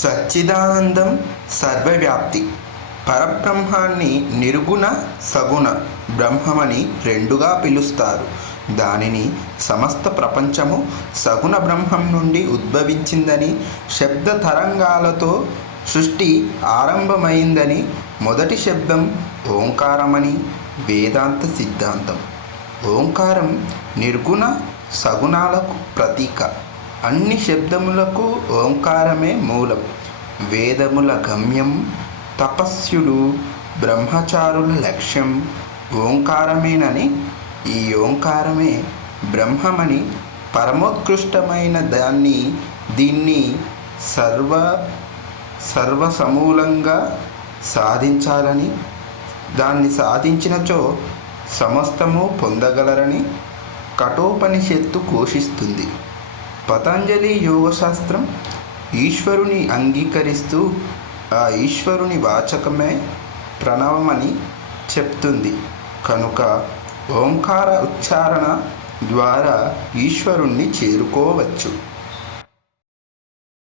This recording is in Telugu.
సచ్చిదానందం సర్వవ్యాప్తి. పరబ్రహ్మాన్ని నిర్గుణ సగుణ బ్రహ్మమని రెండుగా పిలుస్తారు. దానిని సమస్త ప్రపంచము సగుణ బ్రహ్మం నుండి ఉద్భవించిందని, శబ్ద తరంగాలతో సృష్టి ఆరంభమైందని, మొదటి శబ్దం ఓంకారమని వేదాంత సిద్ధాంతం. ఓంకారం నిర్గుణ సగుణాలకు ప్రతీక. అన్ని శబ్దములకు ఓంకారమే మూలం. వేదముల గమ్యం, తపస్సులు, బ్రహ్మచారుల లక్ష్యం ఓంకారమేనని, ఈ ఓంకారమే బ్రహ్మమని, పరమోత్కృష్టమైన దీన్ని సర్వసమూలంగా సాధించాలని, దాన్ని సాధించినచో సమస్తము పొందగలరని కఠోపనిషత్తు ఘోషిస్తుంది. పతంజలి యోగశాస్త్రం ఈశ్వరుని అంగీకరిస్తూ ఆ ఈశ్వరుని వాచకమే ప్రణవమని చెప్తుంది. కనుక ఓంకార ఉచ్చారణ ద్వారా ఈశ్వరుణ్ణి చేరుకోవచ్చు.